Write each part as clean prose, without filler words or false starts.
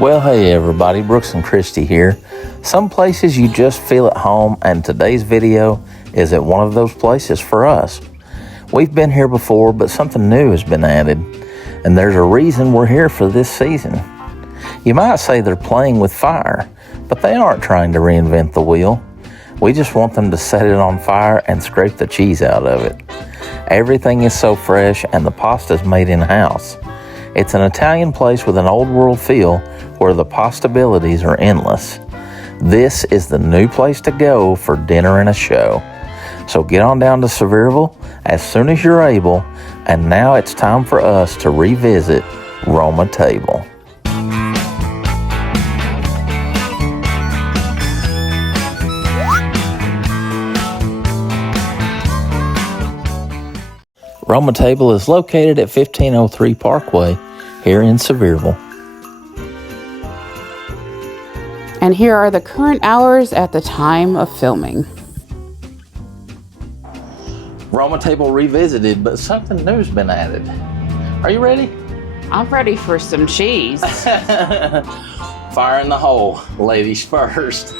Well, hey everybody, Brooks and Christy here. Some places you just feel at home, and today's video is at one of those places for us. We've been here before, but something new has been added, and there's a reason we're here for this season. You might say they're playing with fire, but they aren't trying to reinvent the wheel. We just want them to set it on fire and scrape the cheese out of it. Everything is so fresh, and the pasta's made in-house. It's an Italian place with an old world feel where the pastabilities are endless. This is the new place to go for dinner and a show. So get on down to Sevierville as soon as you're able, and now it's time for us to revisit Roma Table. Roma Table is located at 1503 Parkway here in Sevierville. And here are the current hours at the time of filming. Roma Table revisited, but something new's been added. Are you ready? I'm ready for some cheese. Fire in the hole, ladies first.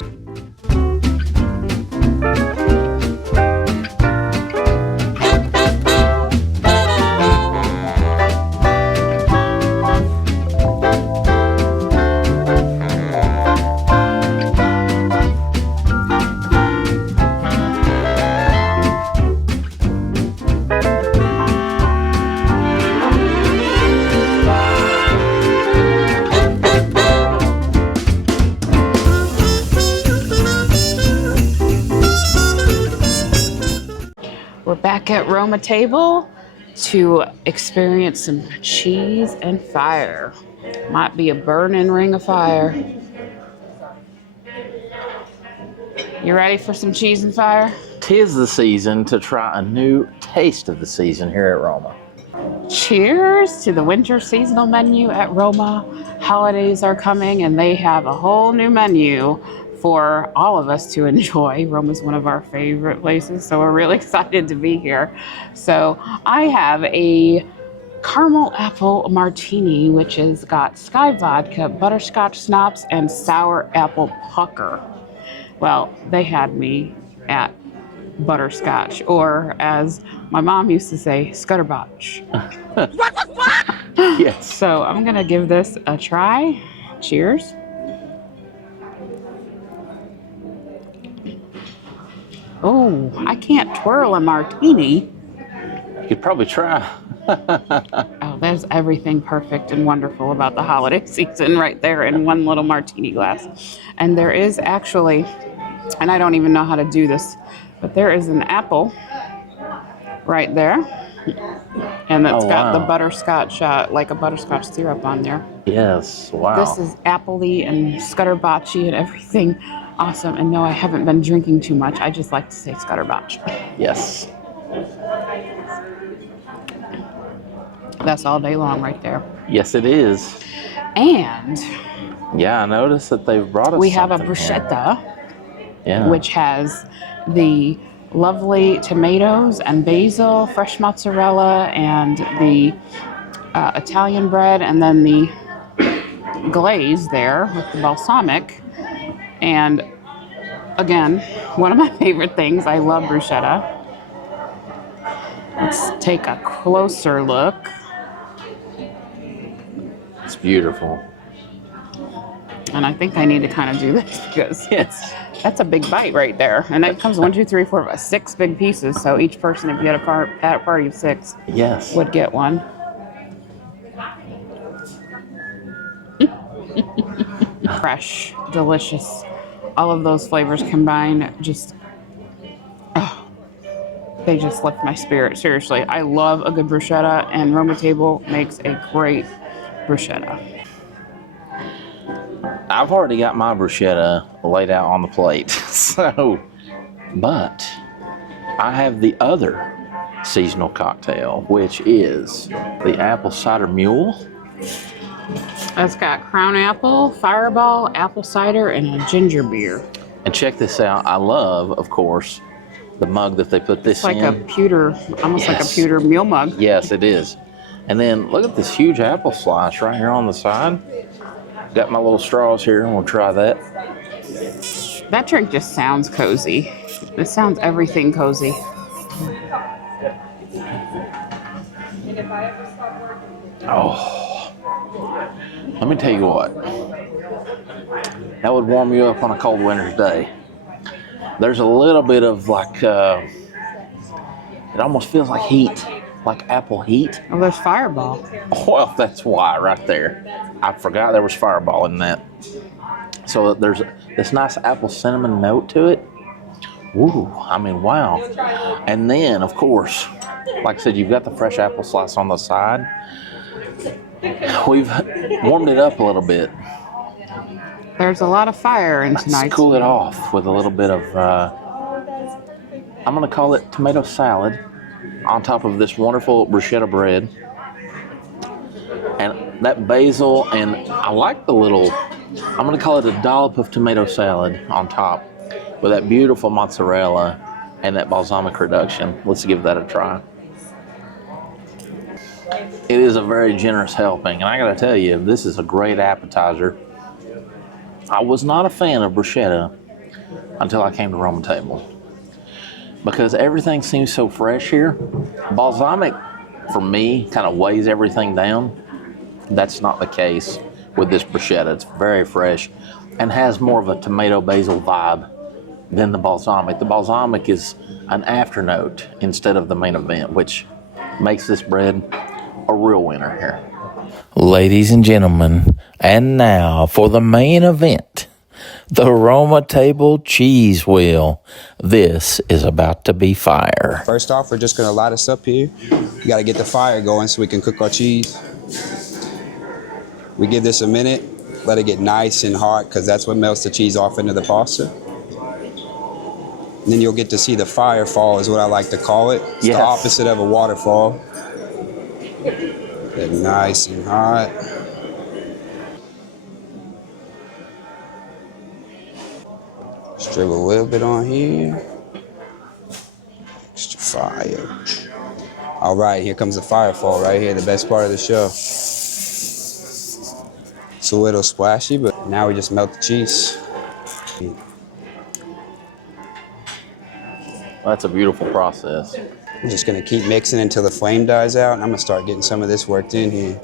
We're back at Roma Table to experience some cheese and fire. Might be a burning ring of fire. You ready for some cheese and fire? 'Tis the season to try a new taste of the season here at Roma. Cheers to the winter seasonal menu at Roma. Holidays are coming and they have a whole new menu for all of us to enjoy. Roma's one of our favorite places, so we're really excited to be here. So I have a caramel apple martini, which has got sky vodka, butterscotch schnapps, and sour apple pucker. Well, they had me at butterscotch, or as my mom used to say, scutterbotch. Yes. So I'm gonna give this a try. Cheers. Oh, I can't twirl a martini. You could probably try. Oh, there's everything perfect and wonderful about the holiday season right there in one little martini glass. And there is actually, and I don't even know how to do this, but there is an apple right there. And it's got the butterscotch, like a butterscotch syrup on there. Yes, wow. This is appley and scutterbotchy and everything awesome. And no, I haven't been drinking too much. I just like to say scutterbotch. Yes. That's all day long right there. Yes, it is. And yeah, I noticed that they've brought us we have a something bruschetta, here. which has the lovely tomatoes and basil, fresh mozzarella, and the Italian bread, and then the glaze there with the balsamic. And again, one of my favorite things, I love bruschetta. Let's take a closer look. It's beautiful. And I think I need to kind of do this because that's a big bite right there. And that comes 1, 2, 3, 4, 5, 6 big pieces. So each person, if you had a party of 6, yes, would get one. Fresh, delicious. All of those flavors combined, just, oh, they just lift my spirit. Seriously, I love a good bruschetta, and Roma Table makes a great bruschetta. I've already got my bruschetta laid out on the plate, but I have the other seasonal cocktail, which is the apple cider mule. It's got crown apple, fireball, apple cider, and a ginger beer. And check this out. I love, of course, the mug that they put this in. It's like a pewter, almost like a pewter meal mug. Yes, it is. And then look at this huge apple slice right here on the side. Got my little straws here, and we'll try that. That drink just sounds cozy. It sounds everything cozy. Oh, let me tell you what. That would warm you up on a cold winter's day. There's a little bit of like, it almost feels like heat, like apple heat. Oh, there's Fireball. Well, that's why right there. I forgot there was Fireball in that. So there's this nice apple cinnamon note to it. Ooh, I mean, wow. And then, of course, like I said, you've got the fresh apple slice on the side. We've warmed it up a little bit. There's a lot of fire in tonight's Let's cool it meal. off with a little bit of, I'm going to call it tomato salad on top of this wonderful bruschetta bread. And that basil, and I like the little, I'm going to call it a dollop of tomato salad on top with that beautiful mozzarella and that balsamic reduction. Let's give that a try. It is a very generous helping, and I got to tell you, this is a great appetizer. I was not a fan of bruschetta until I came to Roma Table because everything seems so fresh here. Balsamic, for me, kind of weighs everything down. That's not the case with this bruschetta. It's very fresh and has more of a tomato basil vibe than the balsamic. The balsamic is an afternote instead of the main event, which makes this bread a real winner here. Ladies and gentlemen, and now for the main event, the Roma Table cheese wheel. This is about to be fire. First off, we're just gonna light us up here. We gotta get the fire going so we can cook our cheese. We give this a minute, let it get nice and hot because that's what melts the cheese off into the pasta. And then you'll get to see the fire fall is what I like to call it. It's Yes. the opposite of a waterfall. Get nice and hot. Just dribble a little bit on here. Extra fire. All right, here comes the firefall right here, the best part of the show. It's a little splashy, but now we just melt the cheese. That's a beautiful process. I'm just gonna keep mixing until the flame dies out, and I'm gonna start getting some of this worked in here.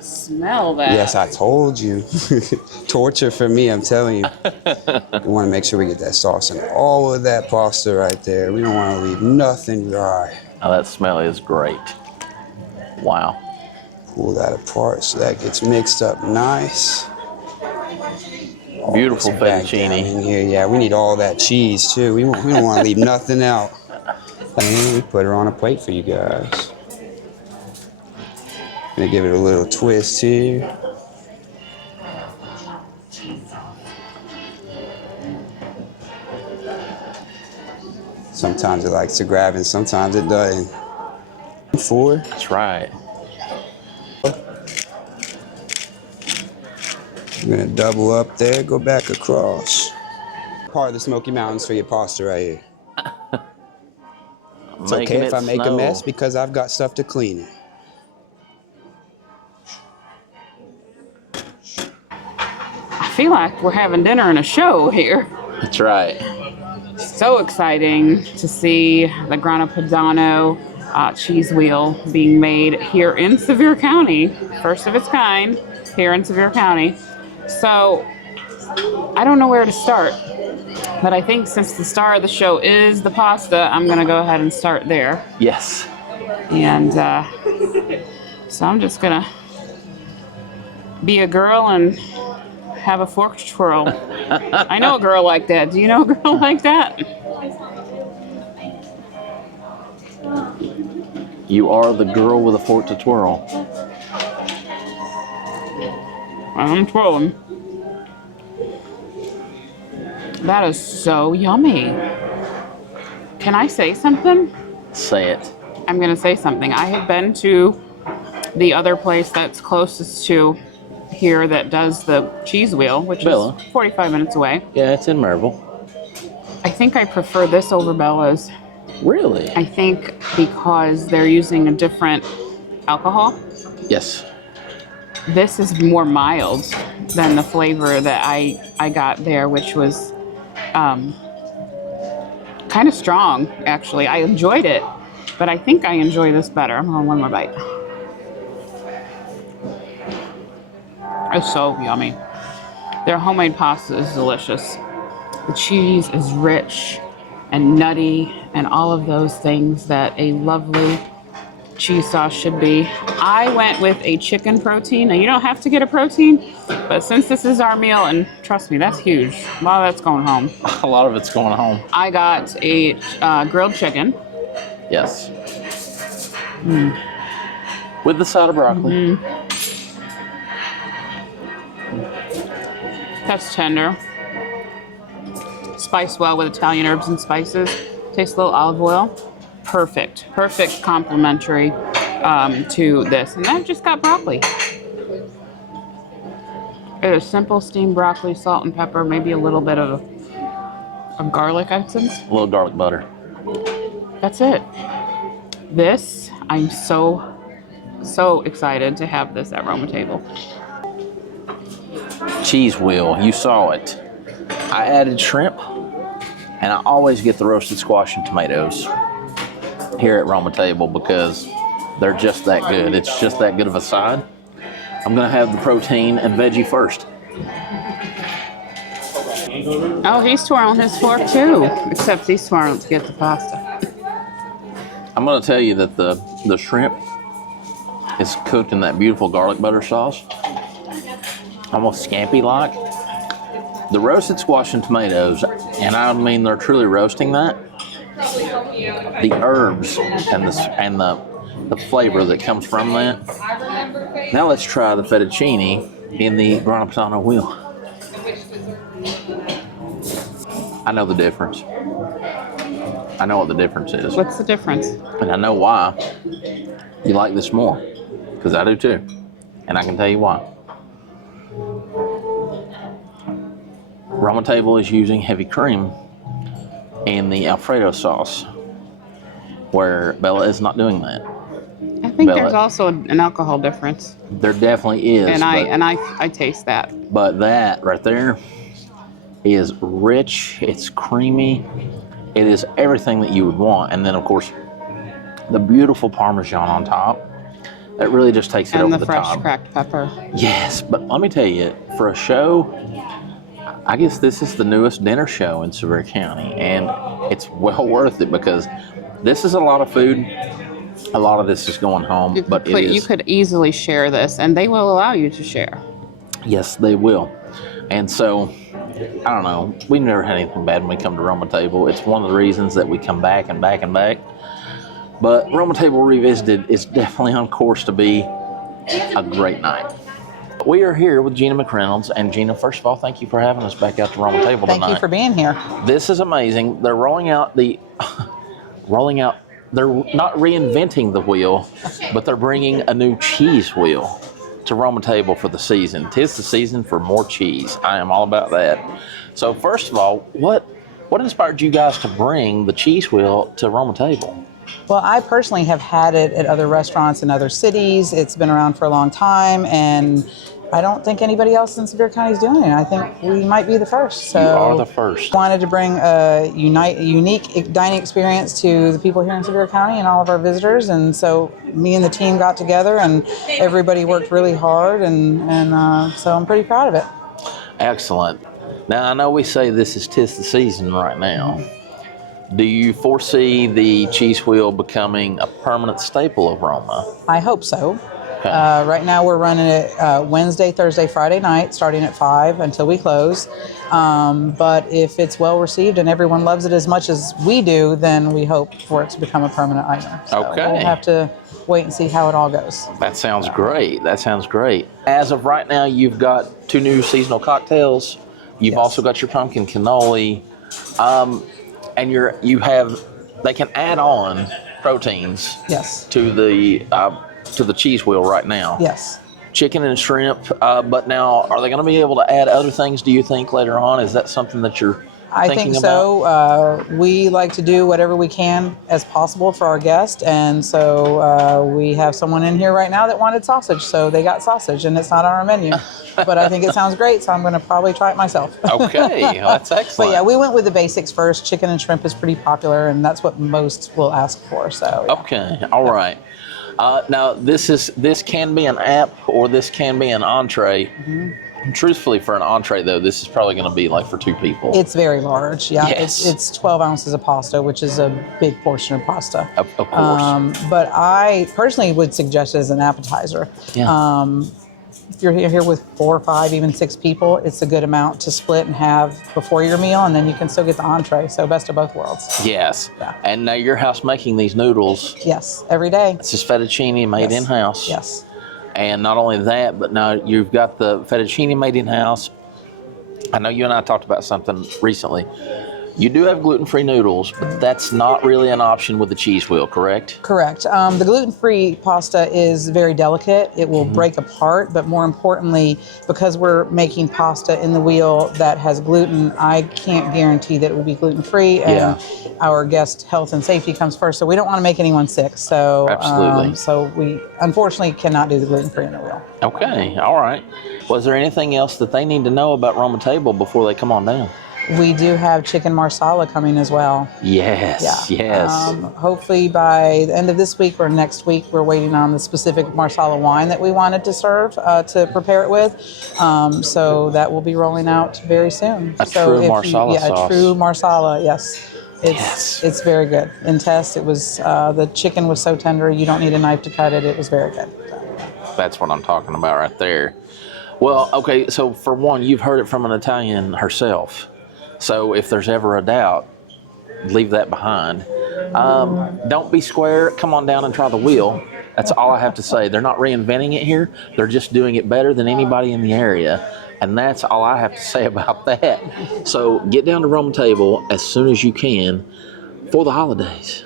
Smell that. Yes, I told you. Torture for me, I'm telling you. We wanna make sure we get that sauce in all of that pasta right there. We don't wanna leave nothing dry. Oh, that smell is great. Wow. Pull that apart so that gets mixed up nice. Beautiful Back down fettuccine. in here. Yeah, we need all that cheese too. We don't want to leave nothing out. And we put her on a plate for you guys. Gonna give it a little twist here. Sometimes it likes to grab and sometimes it doesn't. 4. That's right. We're gonna double up there, go back across. Part of the Smoky Mountains for your pasta right here. It's okay if I make a mess because I've got stuff to clean it. I feel like we're having dinner and a show here. That's right. So exciting to see the Grana Padano cheese wheel being made here in Sevier County. First of its kind here in Sevier County. So I don't know where to start, but I think since the star of the show is the pasta, I'm gonna go ahead and start there. Yes. And so I'm just gonna be a girl and have a fork to twirl. I know a girl like that. Do you know a girl like that? You are the girl with a fork to twirl. I'm twirling. That is so yummy. Can I say something? Say it. I'm gonna say something. I have been to the other place that's closest to here that does the cheese wheel, which Bella. is 45 minutes away. Yeah, it's in Maryville. I think I prefer this over Bella's. Really? I think because they're using a different alcohol. Yes. This is more mild than the flavor that I got there, which was kind of strong, actually. I enjoyed it, but I think I enjoy this better. I'm going one more bite. It's so yummy. Their homemade pasta is delicious. The cheese is rich and nutty and all of those things that a lovely cheese sauce should be. I went with a chicken protein. Now, you don't have to get a protein, but since this is our meal, and trust me, that's huge. A lot of that's going home. A lot of it's going home. I got a grilled chicken. Yes. With the side of broccoli. That's tender. Spiced well with Italian herbs and spices. Tastes a little olive oil. Perfect complementary to this. And I've just got broccoli. It is simple steamed broccoli, salt and pepper, maybe a little bit of garlic essence. A little garlic butter. That's it. This, I'm so excited to have this at Roma Table. Cheese wheel, you saw it. I added shrimp, and I always get the roasted squash and tomatoes here at Roma Table because they're just that good. It's just that good of a side. I'm gonna have the protein and veggie first. Oh, he's twirling his fork too, except he's twirling to get the pasta. I'm gonna tell you that the shrimp is cooked in that beautiful garlic butter sauce, almost scampi-like. The roasted squash and tomatoes, and I mean they're truly roasting that. The herbs and the flavor that comes from that. Now let's try the fettuccine in the grana padano wheel. I know the difference. I know what the difference is. What's the difference? And I know why you like this more, because I do too. And I can tell you why. Roma Table is using heavy cream in the Alfredo sauce, where Bella is not doing that. I think there's also an alcohol difference. There definitely is. And I taste that. But that right there is rich, it's creamy, it is everything that you would want. And then of course, the beautiful Parmesan on top, that really just takes it over the top. And the fresh cracked pepper. Yes, but let me tell you, for a show, I guess this is the newest dinner show in Sevier County, and it's well worth it because this is a lot of food. A lot of this is going home, You could easily share this, and they will allow you to share. Yes, they will. And so, I don't know, we've never had anything bad when we come to Roma Table. It's one of the reasons that we come back and back and back. But Roma Table Revisited is definitely on course to be a great night. We are here with Gina McReynolds, and Gina, first of all, thank you for having us back out to Roma Table tonight. Thank you for being here. This is amazing. They're they're not reinventing the wheel, but they're bringing a new cheese wheel to Roma Table for the season. 'Tis the season for more cheese. I am all about that. So first of all, what inspired you guys to bring the cheese wheel to Roma Table? Well, I personally have had it at other restaurants in other cities. It's been around for a long time, and I don't think anybody else in Sevier County is doing it. I think we might be the first. So you are the first. Wanted to bring a unique dining experience to the people here in Sevier County and all of our visitors. And so me and the team got together, and everybody worked really hard, and so I'm pretty proud of it. Excellent. Now, I know we say this is 'tis the season right now. Do you foresee the cheese wheel becoming a permanent staple of Roma? I hope so. Okay. Right now we're running it Wednesday, Thursday, Friday night, starting at 5 until we close. But if it's well received and everyone loves it as much as we do, then we hope for it to become a permanent item. So Okay. We'll have to wait and see how it all goes. That sounds great. That sounds great. As of right now, you've got 2 new seasonal cocktails. You've Yes. also got your pumpkin cannoli. And they can add on proteins Yes. to the cheese wheel right now. Yes. Chicken and shrimp, but now are they going to be able to add other things, do you think, later on? Is that something that you're I think so. We like to do whatever we can as possible for our guests, and so we have someone in here right now that wanted sausage, so they got sausage, and it's not on our menu. But I think it sounds great, so I'm going to probably try it myself. Okay, well, that's excellent. But yeah, we went with the basics first. Chicken and shrimp is pretty popular, and that's what most will ask for. So yeah. Okay, all right. Now this can be an app or this can be an entree. Mm-hmm. Truthfully, for an entree though, this is probably going to be like for 2 people. It's very large. Yeah, yes. It's 12 ounces of pasta, which is a big portion of pasta. Of course. But I personally would suggest it as an appetizer. Yeah. If you're here with 4 or 5, even 6 people, it's a good amount to split and have before your meal, and then you can still get the entree. So best of both worlds. Yes. Yeah. And now your house making these noodles. Yes, every day. This is fettuccine made in-house. Yes. And not only that, but now you've got the fettuccine made in-house. I know you and I talked about something recently. You do have gluten-free noodles, but that's not really an option with the cheese wheel, correct? Correct. The gluten-free pasta is very delicate. It will break apart, but more importantly, because we're making pasta in the wheel that has gluten, I can't guarantee that it will be gluten-free, and our guest health and safety comes first, so we don't want to make anyone sick. So, absolutely. So we unfortunately cannot do the gluten-free in the wheel. Okay, all right. Was there anything else that they need to know about Roma Table before they come on down? We do have chicken marsala coming as well. Yes, yes. Hopefully by the end of this week or next week, we're waiting on the specific marsala wine that we wanted to serve, to prepare it with. So that will be rolling out very soon. True marsala sauce. Yeah, a true marsala, yes. It's very good. In test, it was, the chicken was so tender, you don't need a knife to cut it. It was very good. That's what I'm talking about right there. Well, okay, so for one, you've heard it from an Italian herself. So if there's ever a doubt, leave that behind. Don't be square. Come on down and try the wheel. That's all I have to say. They're not reinventing it here. They're just doing it better than anybody in the area. And that's all I have to say about that. So get down to Roma Table as soon as you can for the holidays.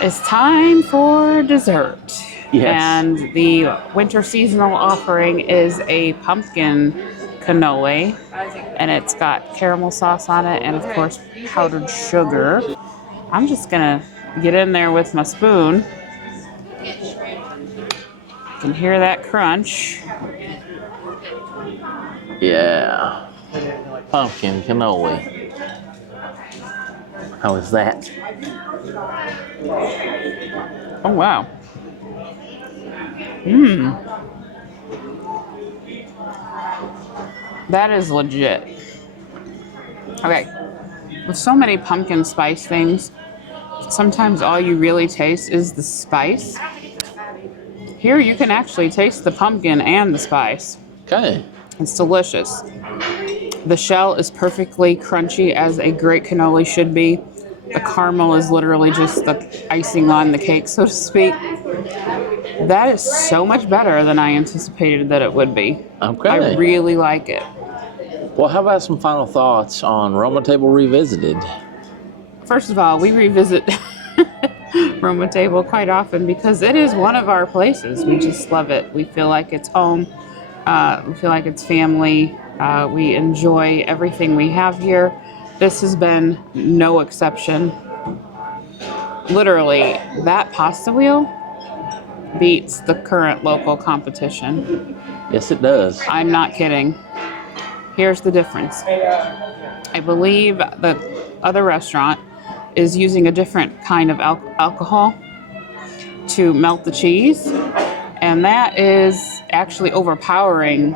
It's time for dessert. Yes. And the winter seasonal offering is a pumpkin cannoli, and it's got caramel sauce on it and of course powdered sugar. I'm just gonna get in there with my spoon. You can hear that crunch. Yeah. Pumpkin cannoli. How is that? Oh wow. That is legit. Okay, with so many pumpkin spice things, sometimes all you really taste is the spice. Here you can actually taste the pumpkin and the spice. Okay. It's delicious. The shell is perfectly crunchy as a great cannoli should be. The caramel is literally just the icing on the cake, so to speak. That is so much better than I anticipated that it would be. Okay. I really like it. Well, how about some final thoughts on Roma Table Revisited? First of all, we revisit Roma Table quite often because it is one of our places. We just love it. We feel like it's home. We feel like it's family. We enjoy everything we have here. This has been no exception. Literally, that pasta wheel beats the current local competition. Yes, it does. I'm not kidding. Here's the difference. I believe the other restaurant is using a different kind of alcohol to melt the cheese, and that is actually overpowering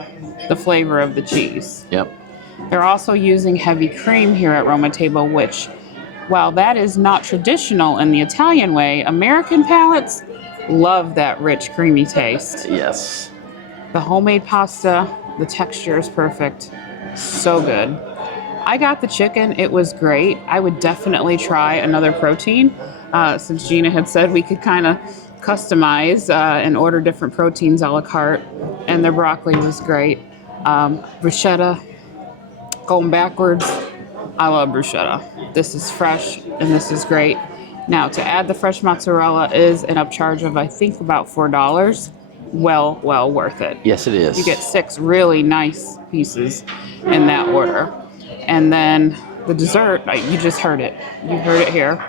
the flavor of the cheese. Yep. They're also using heavy cream here at Roma Table, which, while that is not traditional in the Italian way, American palates love that rich, creamy taste. Yes. The homemade pasta, the texture is perfect. So good. I got the chicken. It was great. I would definitely try another protein, since Gina had said we could kind of customize and order different proteins a la carte. And their broccoli was great. Bruschetta, going backwards, I love bruschetta. This is fresh and this is great. Now, to add the fresh mozzarella is an upcharge of, I think, about $4. Well worth it. Yes, it is. You get 6 really nice pieces in that order. And then the dessert, you just heard it. You heard it here.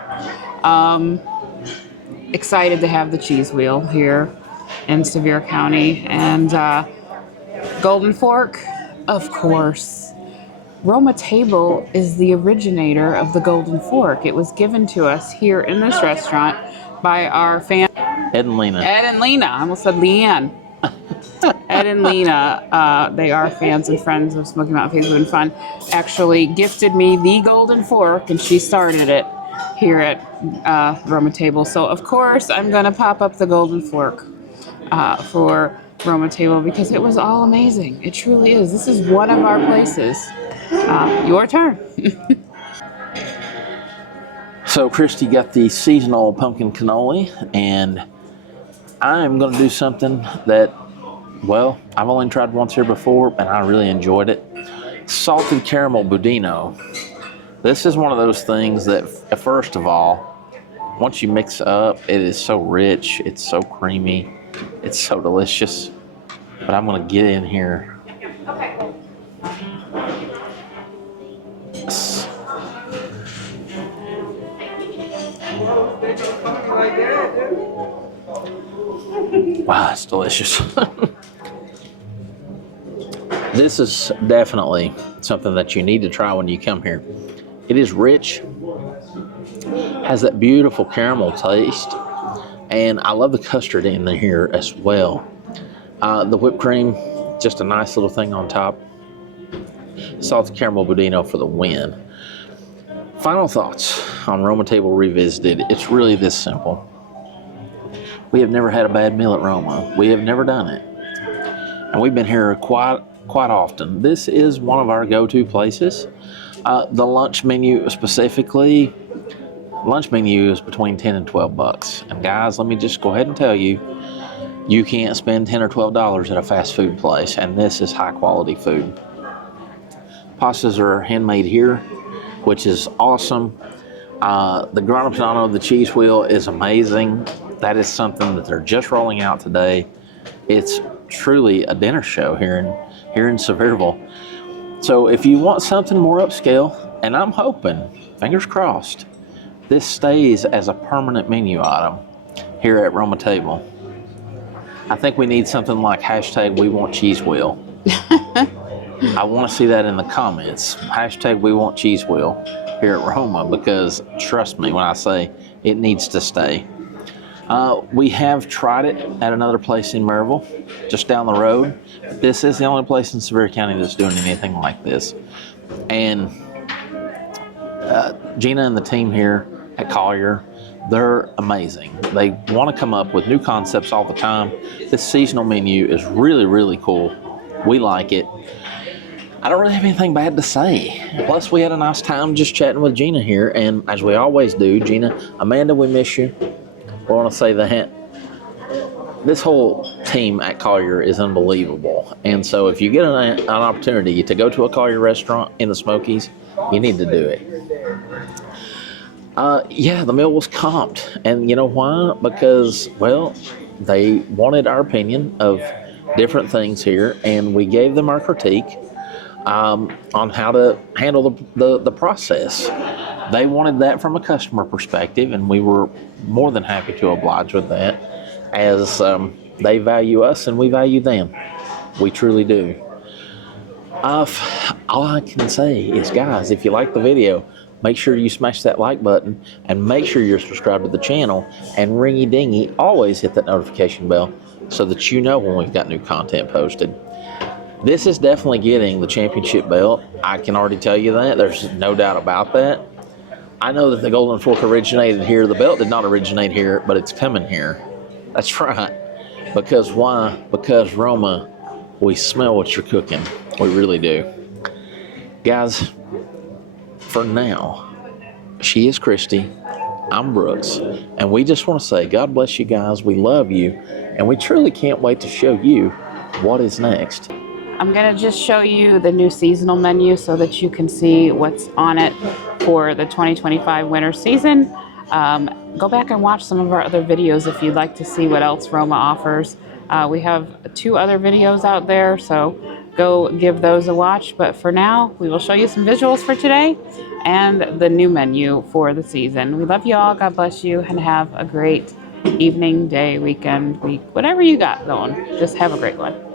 Excited to have the cheese wheel here in Sevier County. And Golden Fork, of course. Roma Table is the originator of the Golden Fork. It was given to us here in this restaurant by our fan, Ed and Lena. Ed and Lena. I almost said Leanne. Ed and Lena, they are fans and friends of Smoky Mountain Food and Fun, actually gifted me the Golden Fork, and she started it here at Roma Table. So, of course, I'm going to pop up the Golden Fork for Roma Table because it was all amazing. It truly is. This is one of our places. Your turn. So Christy got the seasonal pumpkin cannoli, and I'm going to do something that, well, I've only tried once here before, and I really enjoyed it. Salted caramel budino. This is one of those things that, first of all, once you mix it up, it is so rich, it's so creamy, it's so delicious. But I'm going to get in here. Wow, it's delicious. This is definitely something that you need to try when you come here. It is rich, has that beautiful caramel taste, and I love the custard in here as well. The whipped cream, just a nice little thing on top. Salted caramel budino for the win. Final thoughts on Roma Table Revisited. It's really this simple. We have never had a bad meal at Roma. We have never done it. And we've been here quite often. This is one of our go-to places. The lunch menu specifically, lunch menu is between 10 and 12 bucks. And guys, let me just go ahead and tell you, you can't spend 10 or $12 at a fast food place, and this is high quality food. Pastas are handmade here, which is awesome. The grana padano, the cheese wheel, is amazing. That is something that they're just rolling out today. It's truly a dinner show here in Sevierville. So if you want something more upscale, and I'm hoping, fingers crossed, this stays as a permanent menu item here at Roma Table. I think we need something like hashtag we want cheese wheel. I want to see that in the comments. Hashtag we want cheese wheel here at Roma, because trust me when I say it needs to stay. We have tried it at another place in Maryville, just down the road. This is the only place in Sevier County that's doing anything like this. And Gina and the team here at Collier, they're amazing. They want to come up with new concepts all the time. This seasonal menu is really, really cool. We like it. I don't really have anything bad to say. Plus, we had a nice time just chatting with Gina here, and as we always do, Gina, Amanda, we miss you. I want to say that this whole team at Collier is unbelievable. And so if you get an opportunity to go to a Collier restaurant in the Smokies, you need to do it. Yeah, the meal was comped. And you know why? Because, well, they wanted our opinion of different things here, and we gave them our critique on how to handle the process. They wanted that from a customer perspective, and we were more than happy to oblige with that, as they value us and we value them. We truly do. All I can say is, guys, if you like the video, make sure you smash that like button, and make sure you're subscribed to the channel, and ringy dingy, always hit that notification bell so that you know when we've got new content posted. This is definitely getting the championship belt. I can already tell you that. There's no doubt about that. I know that the Golden Fork originated here. The belt did not originate here, but it's coming here. That's right. Because why? Because Roma, we smell what you're cooking. We really do. Guys, for now, she is Christy. I'm Brooks. And we just want to say, God bless you guys. We love you. And we truly can't wait to show you what is next. I'm going to just show you the new seasonal menu so that you can see what's on it for the 2025 winter season. Go back and watch some of our other videos if you'd like to see what else Roma offers. We have 2 other videos out there, so go give those a watch. But for now, we will show you some visuals for today, and the new menu for the season. We love you all. God bless you, and have a great evening, day, weekend, week, whatever you got going. Just have a great one.